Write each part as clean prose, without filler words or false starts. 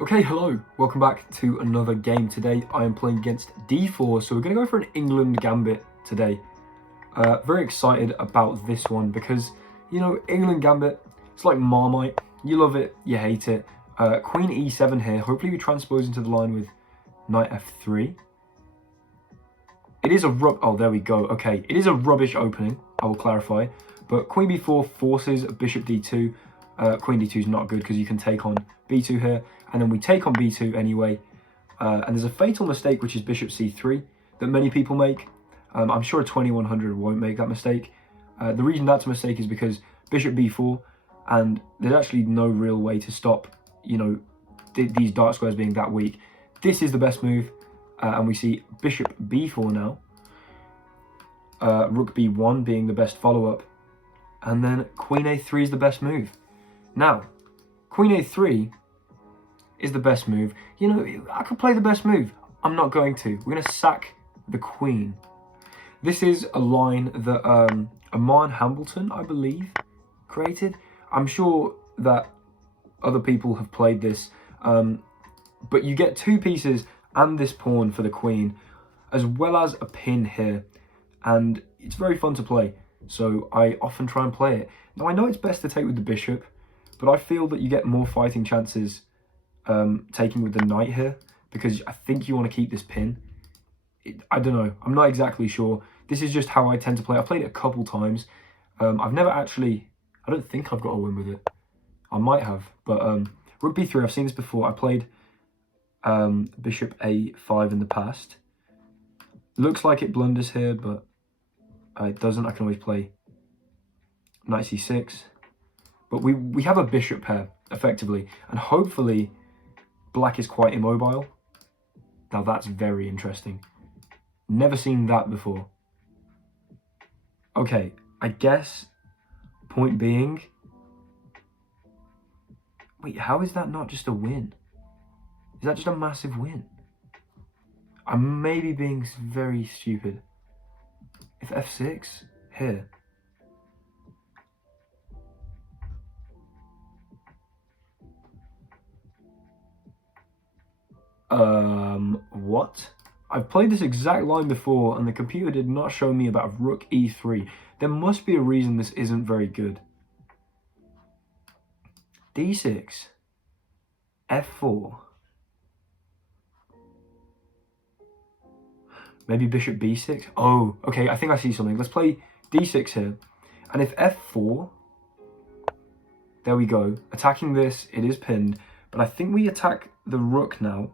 Okay, hello, welcome back to another game. Today I am playing against d4, so we're going to go for an Englund Gambit today. Very excited about this one because, you know, Englund Gambit, it's like Marmite. You love it, you hate it. Queen e7 here. Hopefully we transpose into the line with knight f3. It is a oh, there we go. Okay, it is a rubbish opening, I will clarify. But queen b4 forces bishop d2. Queen d2 is not good because you can take on b2 here. And then we take on b2 anyway. And there's a fatal mistake, which is bishop c3, that many people make. I'm sure a 2100 won't make that mistake. The reason that's a mistake is because bishop b4, and there's actually no real way to stop, you know, these dark squares being that weak. This is the best move, and we see bishop b4 now. Rook b1 being the best follow-up, and then queen a3 is the best move. Now, queen a3 is the best move. You know, I could play the best move. I'm not going to. We're going to sack the queen. This is a line that Amman Hambleton, I believe, created. I'm sure that other people have played this, but you get two pieces and this pawn for the queen, as well as a pin here, and it's very fun to play, so I often try and play it. Now, I know it's best to take with the bishop, but I feel that you get more fighting chances taking with the knight here, because I think you want to keep this pin. I don't know, I'm not exactly sure. This is just how I tend to play. I've played it a couple times. I've never actually, I don't think I've got a win with it. I might have, but rook b3, I've seen this before. I played bishop a5 in the past. Looks like it blunders here, but it doesn't. I can always play knight c6. But we have a bishop pair, effectively, and hopefully black is quite immobile. Now that's very interesting. Never seen that before. Okay, I guess, point being... Wait, how is that not just a win? Is that just a massive win? I may be being very stupid. If f6, here. What? I've played this exact line before and the computer did not show me about rook e3. There must be a reason this isn't very good. d6, f4. Maybe bishop b6. Oh, okay, I think I see something. Let's play d6 here. And if f4, there we go. Attacking this, it is pinned. But I think we attack the rook now,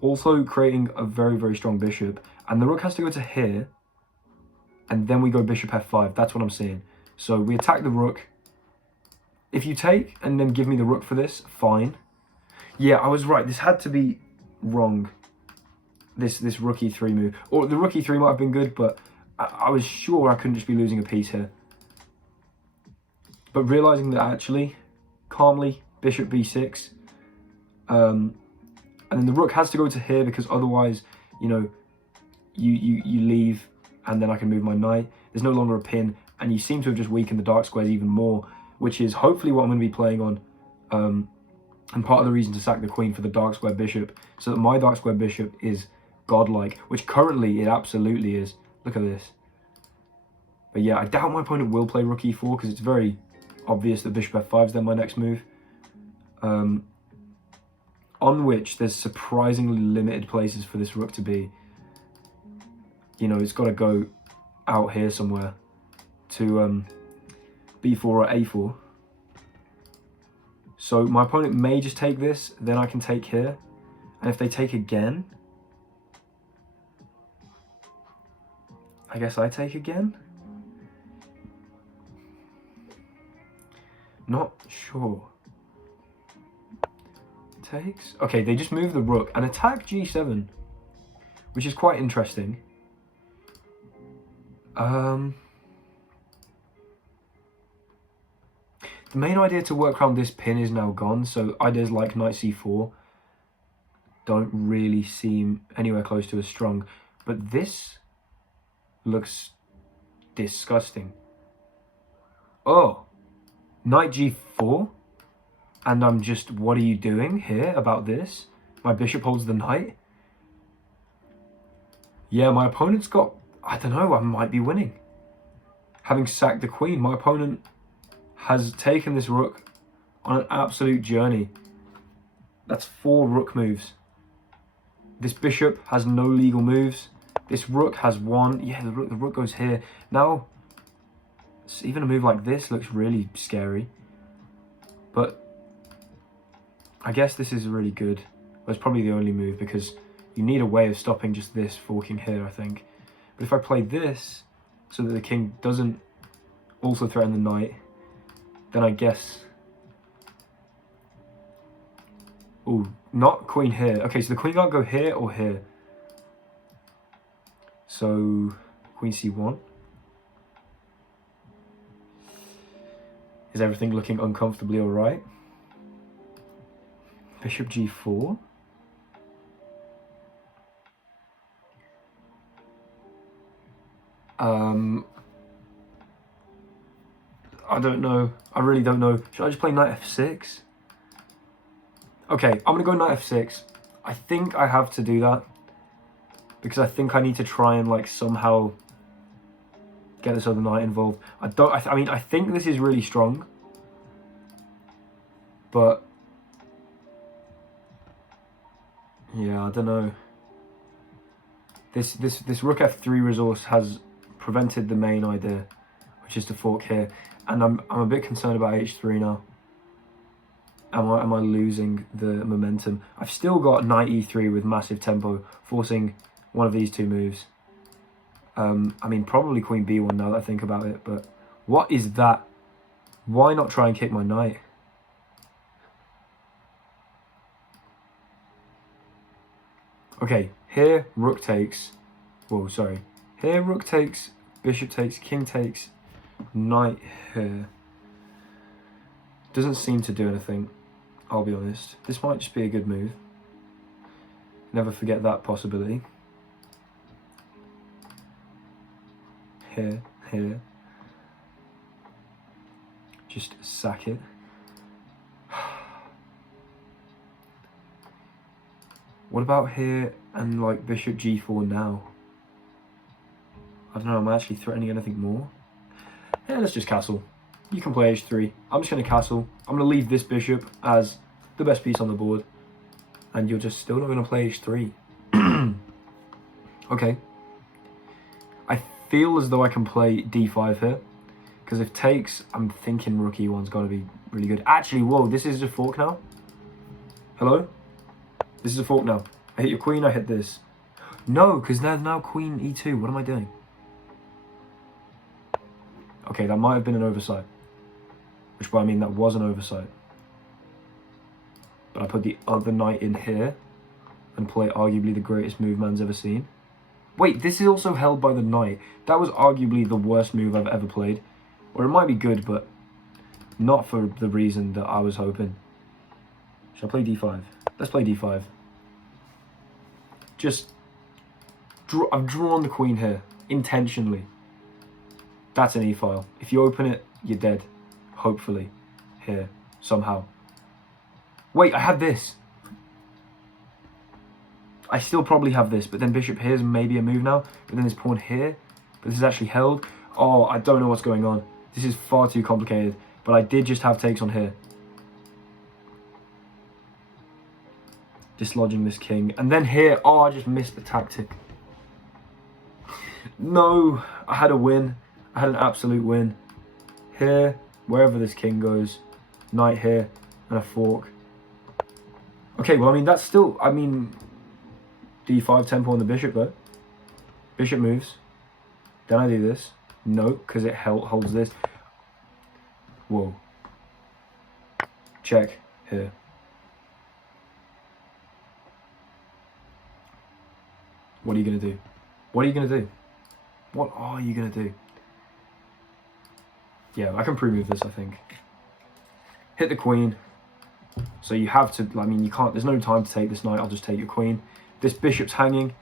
also creating a very, very strong bishop. And the rook has to go to here, and then we go bishop f5. That's what I'm seeing. So we attack the rook. If you take and then give me the rook for this, fine. Yeah, I was right. This had to be wrong, this rook e3 move. Or the rook e3 might have been good, but I was sure I couldn't just be losing a piece here. But realizing that actually, calmly, bishop b6, and then the rook has to go to here because otherwise, you know, you leave and then I can move my knight. There's no longer a pin, and you seem to have just weakened the dark squares even more, which is hopefully what I'm going to be playing on. And part of the reason to sack the queen for the dark square bishop, so that my dark square bishop is godlike, which currently it absolutely is. Look at this. But yeah, I doubt my opponent will play rook e4 because it's very obvious that bishop f5 is then my next move. On which there's surprisingly limited places for this rook to be. You know, it's got to go out here somewhere to b4 or a4. So my opponent may just take this, then I can take here. And if they take again, I guess I take again? Not sure. Takes? Okay, they just move the rook and attack g7, which is quite interesting. The main idea to work around this pin is now gone, so ideas like knight c4 don't really seem anywhere close to as strong. But this looks disgusting. Oh, knight g4? And I'm just, what are you doing here about this? My bishop holds the knight. Yeah, my opponent's got, I don't know, I might be winning. Having sacked the queen, my opponent has taken this rook on an absolute journey. That's 4 rook moves. This bishop has no legal moves. This rook has 1. Yeah, the rook goes here. Now, even a move like this looks really scary. But I guess this is really good. Well, it's probably the only move because you need a way of stopping just this forking here, I think. But if I play this so that the king doesn't also threaten the knight, then I guess... Ooh, not queen here. Okay, so the queen can't go here or here. So, queen c1. Is everything looking uncomfortably alright? Bishop g4. I don't know. I really don't know. Should I just play knight f6? Okay, I'm going to go knight f6. I think I have to do that. Because I think I need to try and, like, somehow get this other knight involved. I mean, I think this is really strong. But... yeah, I don't know. This rook f3 resource has prevented the main idea, which is to fork here. And I'm a bit concerned about h3 now. Am I losing the momentum? I've still got knight e3 with massive tempo, forcing one of these 2 moves. I mean, probably queen b1 now that I think about it, but what is that? Why not try and kick my knight? Okay, here rook takes. Whoa, sorry. Here rook takes, bishop takes, king takes, knight here. Doesn't seem to do anything, I'll be honest. This might just be a good move. Never forget that possibility. Here, here. Just sack it. What about here and like bishop g4 now? I don't know, am I actually threatening anything more? Yeah, let's just castle. You can play h3. I'm just going to castle. I'm going to leave this bishop as the best piece on the board. And you're just still not going to play h3. Okay. I feel as though I can play d5 here. Because if takes, I'm thinking rook e1's got to be really good. Actually, whoa, this is a fork now? Hello? This is a fork now. I hit your queen, I hit this. No, because there's now queen e2. What am I doing? Okay, that might have been an oversight. Which, well, I mean, that was an oversight. But I put the other knight in here and play arguably the greatest move man's ever seen. Wait, this is also held by the knight. That was arguably the worst move I've ever played. Or it might be good, but not for the reason that I was hoping. Should I play d5? Let's play d5. Just, I've drawn the queen here, intentionally. That's an e-file. If you open it, you're dead. Hopefully. Here, somehow. Wait, I have this. I still probably have this, but then bishop here is maybe a move now. But then this pawn here. But this is actually held. Oh, I don't know what's going on. This is far too complicated. But I did just have takes on here. Dislodging this king. And then here, oh, I just missed the tactic. No, I had a win. I had an absolute win. Here, wherever this king goes. Knight here, and a fork. Okay, well, I mean, that's still, I mean, d5 tempo on the bishop, though. Bishop moves. Then I do this. No, because it holds this. Whoa. Check here. What are you going to do? What are you going to do? What are you going to do? Yeah, I can pre-move this, I think. Hit the queen. So you have to, I mean, you can't, there's no time to take this knight. I'll just take your queen. This bishop's hanging.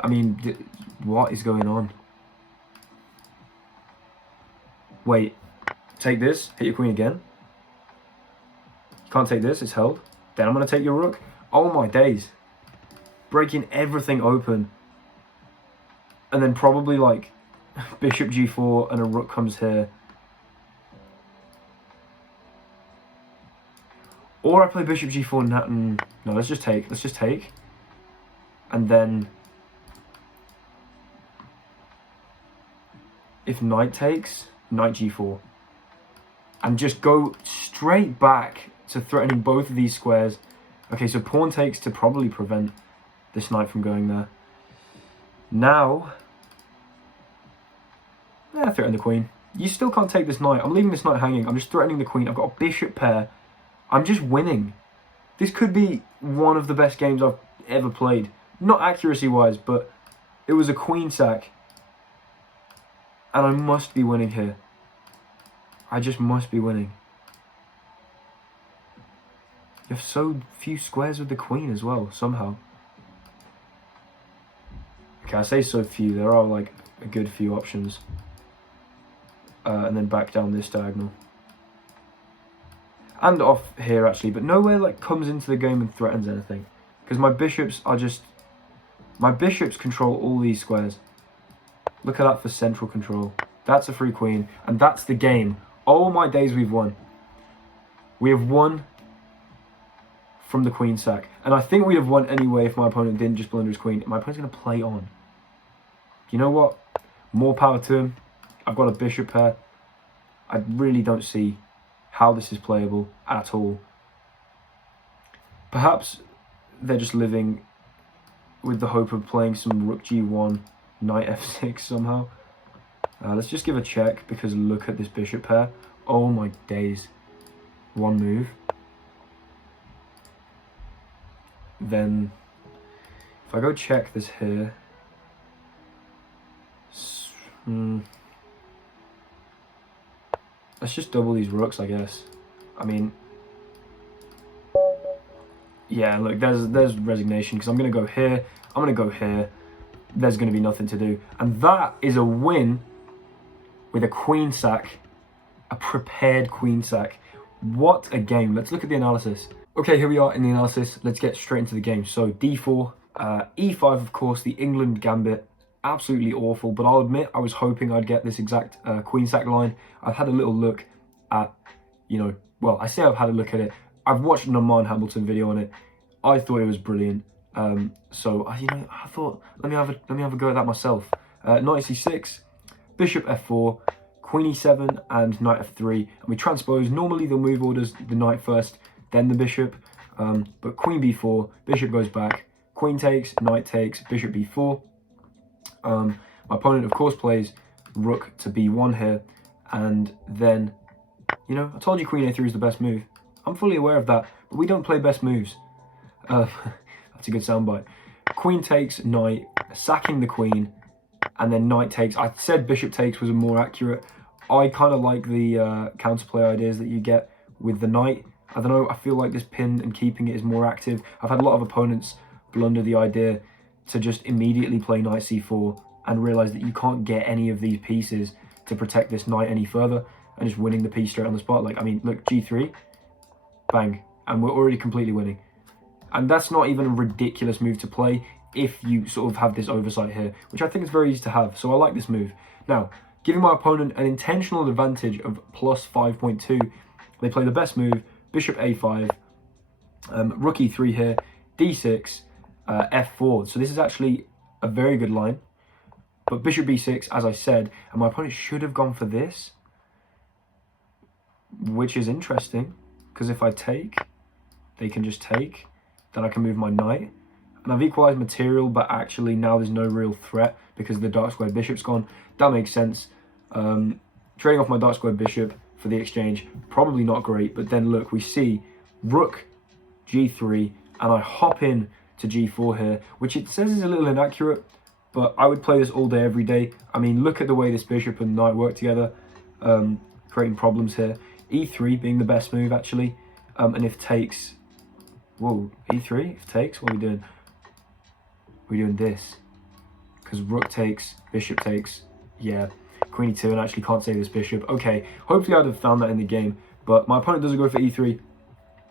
I mean, what is going on? Wait. take this, hit your queen again. You can't take this, it's held. Then I'm going to take your rook. Oh my days. Breaking everything open. And then probably like bishop g4 and a rook comes here. Or I play bishop g4 and no, let's just take. Let's just take. And then if knight takes, knight g4. And just go straight back to threatening both of these squares. Okay, so pawn takes to probably prevent this knight from going there. Now, threaten the queen. You still can't take this knight. I'm leaving this knight hanging. I'm just threatening the queen. I've got a bishop pair. I'm just winning. This could be one of the best games I've ever played. Not accuracy-wise, but it was a queen sack. And I must be winning here. I just must be winning. You have so few squares with the queen as well, somehow. Okay, I say so few. There are like a good few options. And then back down this diagonal. And off here actually, but nowhere like comes into the game and threatens anything. Because my bishops are just... My bishops control all these squares. Look at that for central control. That's a free queen. And that's the game. Oh my days, we've won. We have won from the queen sack. And I think we'd have won anyway if my opponent didn't just blunder his queen. My opponent's going to play on. You know what? More power to him. I've got a bishop pair. I really don't see how this is playable at all. Perhaps they're just living with the hope of playing some rook g1, knight f6 somehow. Let's just give a check, because look at this bishop pair. Oh my days. One move. Then, if I go check this here... Let's just double these rooks, I guess. I mean... Yeah, look, there's resignation, because I'm going to go here, I'm going to go here. There's going to be nothing to do. And that is a win with a queen sack. A prepared queen sack. What a game. Let's look at the analysis. Okay, here we are in the analysis. Let's get straight into the game. So, d4, e5, of course, the Englund Gambit. Absolutely awful, but I'll admit I was hoping I'd get this exact queen sack line. I've had a little look at, well, I say I've had a look at it. I've watched an Armand Hambleton video on it. I thought it was brilliant. So I thought, let me have a go at that myself. Knight c6, bishop f4, queen e7, and knight f3. And we transpose. Normally the move orders the knight first, then the bishop. But queen b4, bishop goes back, queen takes, knight takes, bishop b4. My opponent, of course, plays rook to b1 here, and then, I told you queen a3 is the best move. I'm fully aware of that, but we don't play best moves. That's a good soundbite. Queen takes, knight, sacking the queen, and then knight takes. I said bishop takes was more accurate. I kind of like the counterplay ideas that you get with the knight. I don't know, I feel like this pin and keeping it is more active. I've had a lot of opponents blunder the idea to just immediately play knight c4 and realise that you can't get any of these pieces to protect this knight any further, and just winning the piece straight on the spot. Like, I mean, look, g3, bang, and we're already completely winning. And that's not even a ridiculous move to play if you sort of have this oversight here, which I think is very easy to have. So I like this move. Now, giving my opponent an intentional advantage of plus 5.2, they play the best move, bishop a5, rook e3 here, d6, f4. So this is actually a very good line. But bishop b6, as I said, and my opponent should have gone for this, which is interesting, because if I take, they can just take. Then I can move my knight. And I've equalized material, but actually now there's no real threat because the dark squared bishop's gone. That makes sense. Trading off my dark squared bishop for the exchange, probably not great. But then look, we see rook g3, and I hop in to g4 here, which it says is a little inaccurate, but I would play this all day, every day. I mean, look at the way this bishop and knight work together, creating problems here. e3 being the best move, actually. And if takes... Whoa, e3, if takes, what are we doing? We're doing this. Because rook takes, bishop takes, yeah. queen e2, and I actually can't save this bishop. Okay, hopefully I'd have found that in the game, but my opponent doesn't go for e3.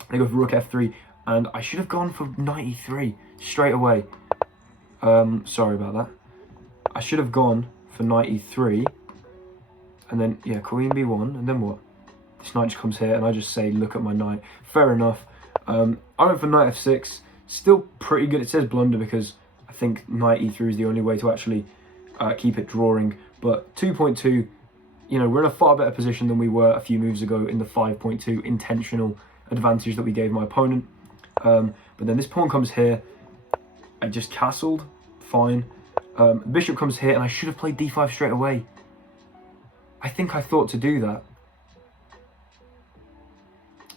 They go for rook f3, and I should have gone for knight e3 straight away. Sorry about that. I should have gone for knight e3, and then, yeah, queen b1, and then what? This knight just comes here, and I just say, look at my knight. Fair enough. I went for knight f6. Still pretty good. It says blunder because I think knight e3 is the only way to actually keep it drawing. But 2.2, you know, we're in a far better position than we were a few moves ago in the 5.2 intentional advantage that we gave my opponent. But then this pawn comes here. I just castled. Fine. Bishop comes here, and I should have played d5 straight away. I think I thought to do that.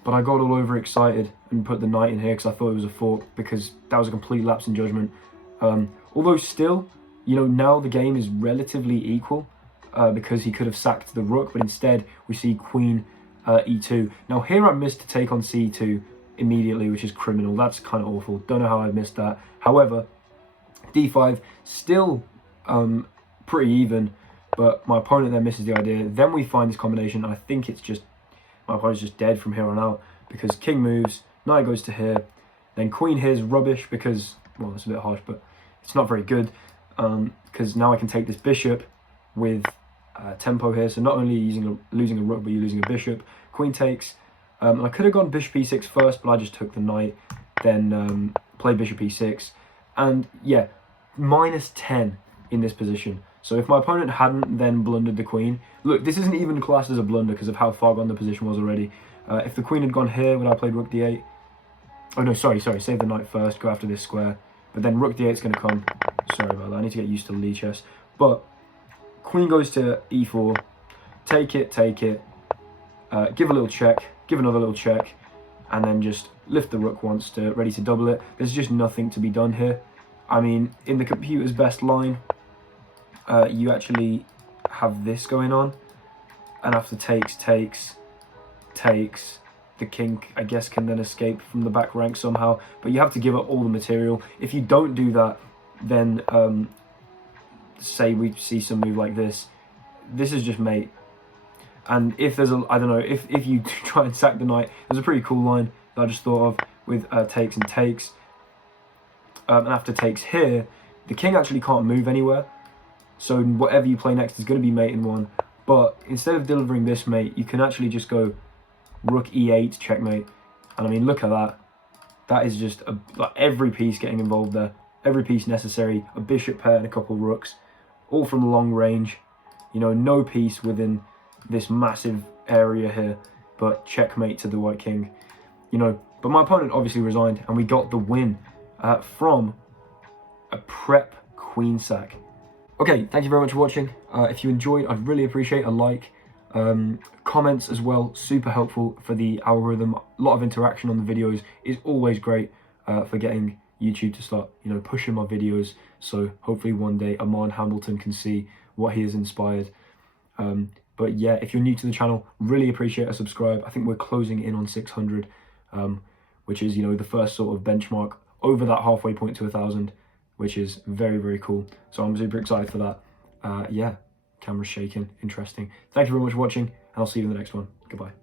But I got all overexcited and put the knight in here because I thought it was a fork, because that was a complete lapse in judgment. Although still, you know, now the game is relatively equal because he could have sacked the rook, but instead we see queen e2. Now here I missed to take on c2 immediately, which is criminal. That's kind of awful. Don't know how I missed that. However, d5 still pretty even, but my opponent then misses the idea. Then we find this combination, and I think it's just, my opponent's just dead from here on out, because king moves, knight goes to here, then queen here is rubbish because, well, that's a bit harsh, but it's not very good, because now I can take this bishop with tempo here. So not only losing a rook, but you're losing a bishop. Queen takes. I could have gone bishop e6 first, but I just took the knight, then played bishop e6, and yeah, -10 in this position. So if my opponent hadn't then blundered the queen, look, this isn't even classed as a blunder because of how far gone the position was already. If the queen had gone here, would I played rook d8? Oh no, sorry, save the knight first, go after this square. But then rook d8 is going to come. Sorry about that, I need to get used to the lead chess. But queen goes to e4, take it, give a little check, give another little check, and then just lift the rook once ready to double it. There's just nothing to be done here. I mean, in the computer's best line, you actually have this going on, and after takes, the king, I guess, can then escape from the back rank somehow, but you have to give up all the material. If you don't do that, then say we see some move like this is just mate. And if there's a, I don't know, if you try and sack the knight, there's a pretty cool line that I just thought of with takes and takes. And after takes here, the king actually can't move anywhere, so whatever you play next is going to be mate in one. But instead of delivering this mate, you can actually just go rook e8 checkmate. And I mean, look at that. That is just like every piece getting involved there. Every piece necessary. A bishop pair and a couple rooks, all from long range. You know, no piece within this massive area here, but checkmate to the white king. You know, but my opponent obviously resigned, and we got the win from a prep queen sack. Okay, thank you very much for watching. If you enjoyed, I'd really appreciate a like. Comments as well, super helpful for the algorithm. A lot of interaction on the videos is always great for getting YouTube to start, you know, pushing my videos. So hopefully one day Amon Hambleton can see what he has inspired. But yeah, if you're new to the channel, really appreciate a subscribe. I think we're closing in on 600, which is, you know, the first sort of benchmark over that halfway point to 1,000, which is very, very cool. So I'm super excited for that. Yeah, camera's shaking, interesting. Thank you very much for watching, and I'll see you in the next one. Goodbye.